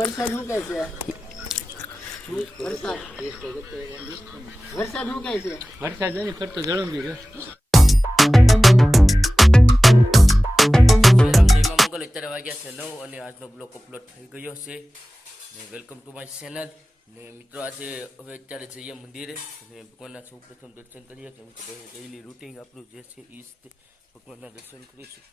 વરસાદ શું કહે છે? વરસાદ શું કહે છે? વરસાદ નથી પડતો, જળંબી રહ્યો. અત્યારે વાગ્યા છે 9 અને આજનો બ્લોગ અપલોડ થઈ ગયો છે. ને વેલકમ ટુ માય ચેનલ. ને મિત્રો આજે હવે અત્યારે જઈએ મંદિરે અને ભગવાનના સૌ પ્રથમ દર્શન કરીએ. કેમ કે ડેઈલી રૂટીન આપણું જે છે એ જ ભગવાનના દર્શન કરીશું.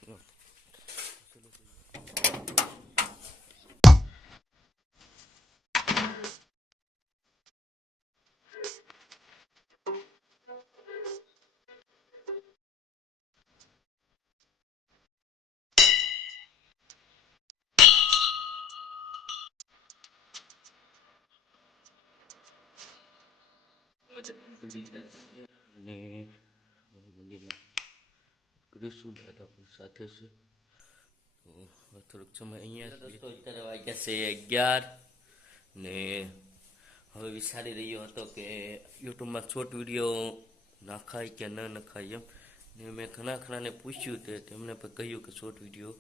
અને કરીશું દાદા સાથે છે. તો થોડોક સમય અહીંયા દોસ્તો અત્યારે વાગ્યા છે 11 ને હવે વિચારી રહ્યો હતો કે યુટ્યુબમાં શોર્ટ વિડીયો નાખાય કે ન નખાય એમ. ને મેં ઘણાને પૂછ્યું તેમણે પણ કહ્યું કે શોર્ટ વિડીયો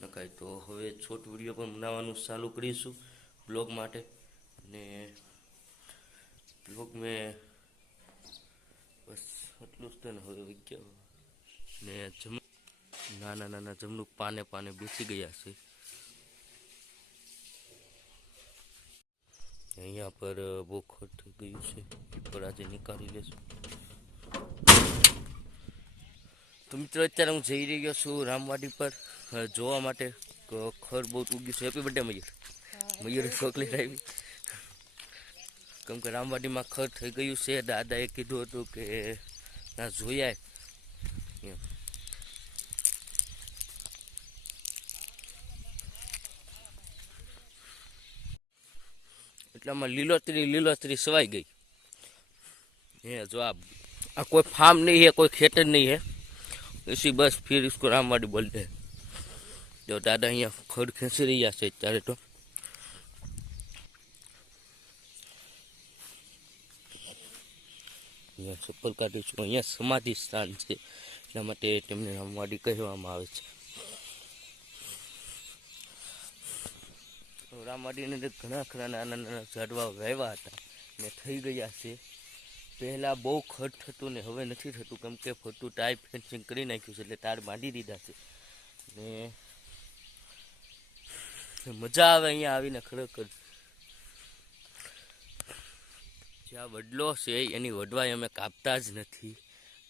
નખાય. તો હવે શોર્ટ વિડીયો પણ બનાવવાનું ચાલુ કરીશું બ્લોગ માટે. ને બ્લોગ મેં બસ એટલું જ ને હવે વિજ્ઞાન ને નાના જમરૂક પાને બેસી ગયા છે. અહીંયા પર બહુ ખોટ થઈ ગયું છે, પર આજે નીકાળી લેશું. તો મિત્રો અત્યારે હું જઈ રહ્યો છું રામવાડી પર જોવા માટે. ખર બહુ ઉગ્યું છે. હેપી બર્થડે મયુર. મયુર ચોકલેટ આવી. કેમ કે રામવાડીમાં ખર થઈ ગયું છે. દાદાએ કીધું હતું કે ના જોયા એમ. એટલામાં લીલોતરી સવાઈ ગઈ. ये जो आप कोई फार्म नहीं है, कोई खेतर नहीं है, इसी बस फिर इसको रामवाड़ी बोलते हैं. जो दादा અહીંયા ખડ ખેંચી રહ્યા છે અત્યારે. તો અહીંયા ચપ્પલ કાઢી છું. અહીંયા સમાધિ સ્થાન છે, એટલા માટે તેમને રામવાડી કહેવામાં આવે છે. રામવાડીની અંદર ઘણા નાના ઝાડવા વાવ્યા હતા ને થઈ ગયા છે. પહેલાં બહુ ખડ થતું ને હવે નથી થતું, કેમ કે ફરતું ટાઈપ ફેન્સિંગ કરી નાખ્યું છે, એટલે તાર બાંધી દીધા છે. ને મજા આવે અહીંયા આવીને ખરેખર. જ્યાં વડલો છે એની વડવાઈ અમે કાપતા જ નથી,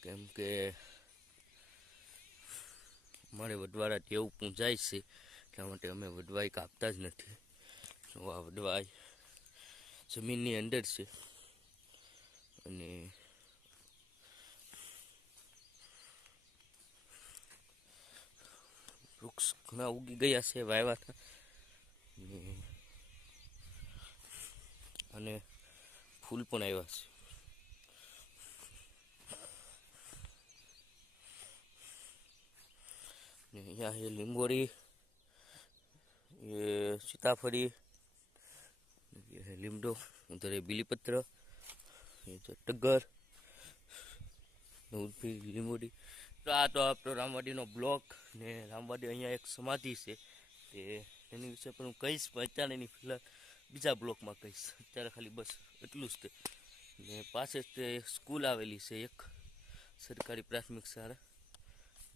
કેમ કે અમારે વડવાળા ટેવ પૂંજાય છે, એટલા માટે અમે વડવાઈ કાપતા જ નથી. આ વડવાઈ જમીનની અંદર છે અને વૃક્ષ ઘણા ઉગી ગયા છે વાવ્યા હતા. અને ફૂલ પણ આવ્યા છે. અહીંયા છે લીંબોડી, ये सीताफड़ी, ये है लीमडो, उधर है बिलीपत्र, ये तो टगर, લીંબોડી. તો આ તો આપણો રામવાડીનો બ્લોક. ને રામવાડી અહીંયા એક સમાધિ છે, એની વિશે પણ હું કહીશ, પણ અત્યારે એની ફિલહાલ બીજા બ્લોકમાં કહીશ. અત્યારે ખાલી બસ એટલું જ તે. ને પાસે જ તે સ્કૂલ આવેલી છે, એક સરકારી પ્રાથમિક શાળા.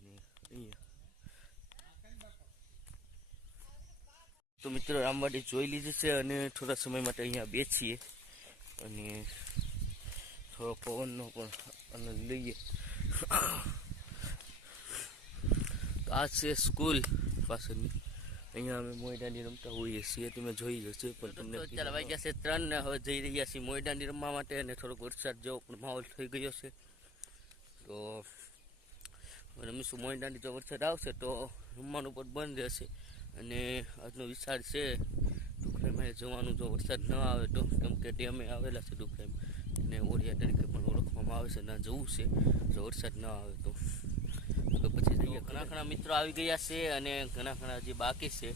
ને અહીંયા તો મિત્રો રામવાડી જોઈ લીધી છે અને થોડા સમય માટે અહીંયા બેસીએ અને થોડો પવનનો પણ આનંદ લઈએ. તો આ છે સ્કૂલ પાછળની. અહીંયા અમે મોયદાની રમતા હોઈએ છીએ, તમે જોઈ જશે. પણ તમને અત્યારે વાગ્યા છે 3 ને હવે જઈ રહ્યા છીએ મોયદાની રમવા માટે. અને થોડોક વરસાદ જેવો પણ માહોલ થઈ ગયો છે, તો રમીશું મોયદાની. જો વરસાદ આવશે તો રમવાનું પણ બંધ રહેશે. અને આજનો વિચાર છે ડુકરાઈમાં જવાનું, જો વરસાદ ન આવે તો, કેમ કે ડેમે આવેલા છે ડુકરાઈમાં અને ઓરિયા તરીકે પણ ઓળખવામાં આવે છે. ના જવું છે જો વરસાદ ન આવે તો પછી જઈએ. ઘણા મિત્રો આવી ગયા છે અને ઘણા હજી બાકી છે,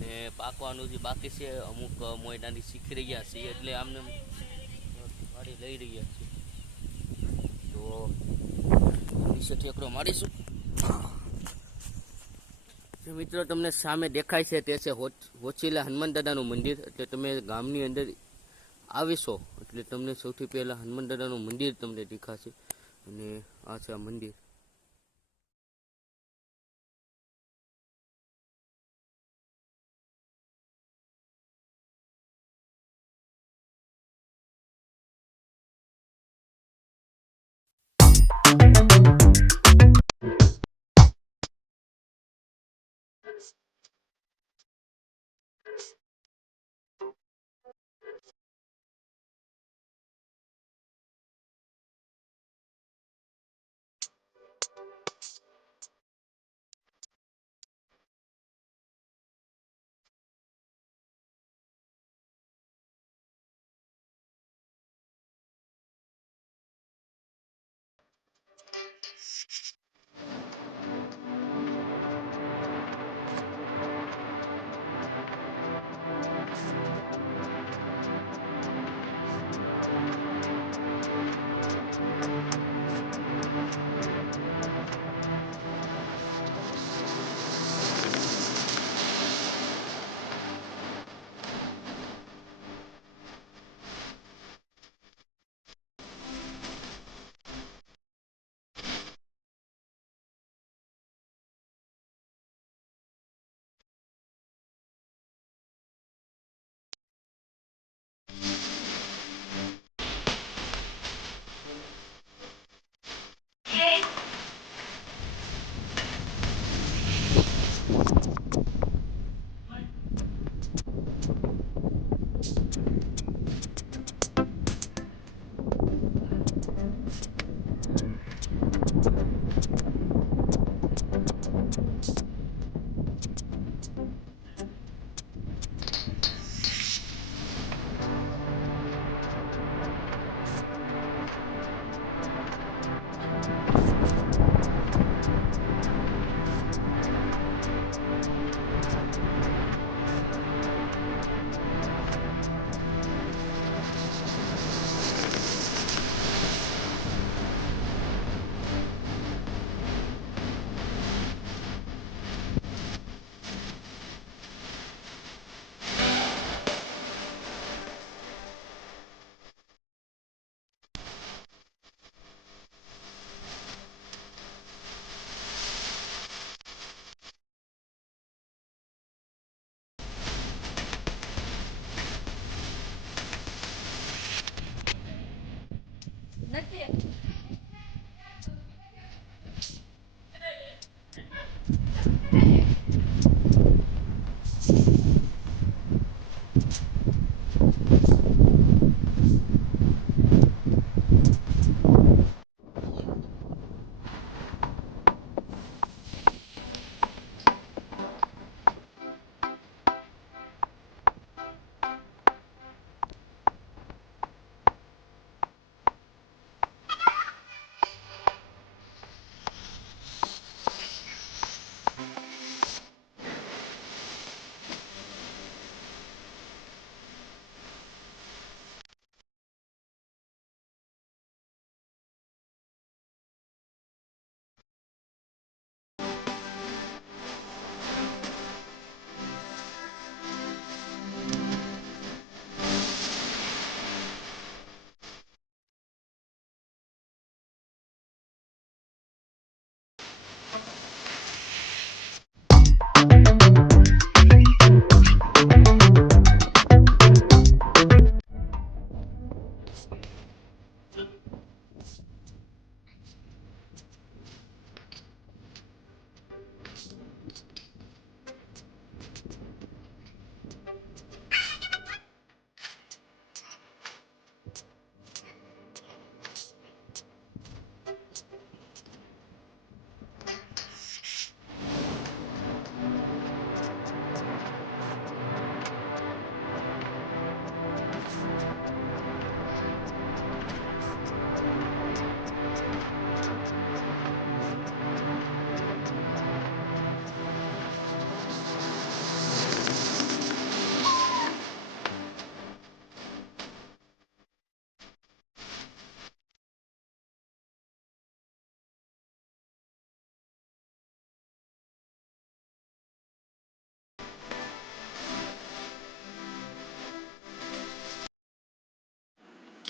ને પાકવાનું જે બાકી છે. અમુક મોયદાની શીખી રહ્યા છે, એટલે આમને વાડી લઈ રહ્યા છે. તો નીચે ઠેકડો મારીશું. જે મિત્રો તમને સામે દેખાય છે તે છે હોચીલા હનુમાન દાદાનું મંદિર. એટલે તમે ગામની અંદર આવીશો એટલે તમને સૌથી પહેલાં હનુમાન દાદાનું મંદિર તમને દેખાશે. અને આ છે આ મંદિર.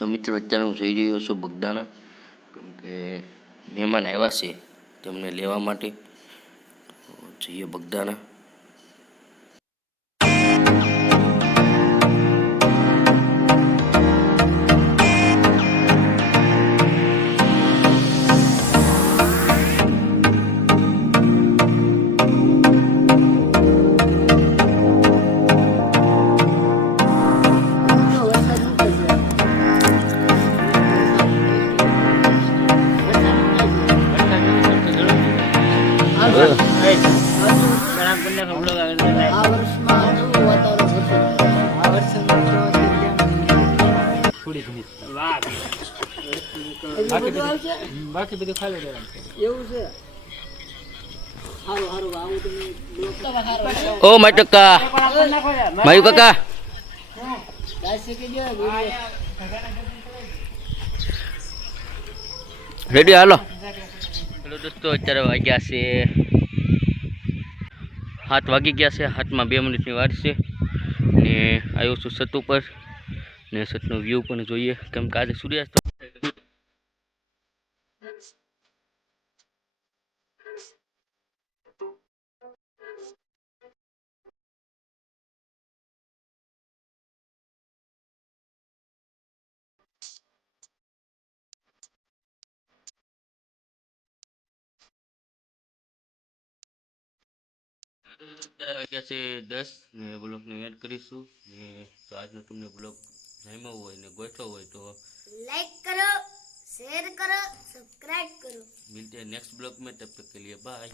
તો મિત્રો અત્યારે હું જઈ રહ્યો છું બગદાણા, કેમ કે મહેમાન આવ્યા છે તેમને લેવા માટે. તો જઈએ બગદાણા. બાકી બધું ખાલી દેવાનું એવું છે. ઓ માય ટકા, માયુ કાકા, રેડી હાલો. હેલો દોસ્તો, અત્યારે વાગ્યા છે 7 વાગી ગયા છે. 7માં 2 મિનિટની વાર છે ને આવ્યો છું છત ઉપર ને છતનો વ્યૂ પણ જોઈએ, કેમ કે આજે સૂર્યાસ્ત. વાગ્યા છે 10 ને બ્લોગને એડ કરીશું ને. તો આજનો તમને બ્લોગ જામ્યો હોય ને ગોઠવો હોય તો लाइक करो, शेयर करो, सब्सक्राइब करो. मिलते हैं नेक्स्ट ब्लॉग में, तब तक के लिए बाय.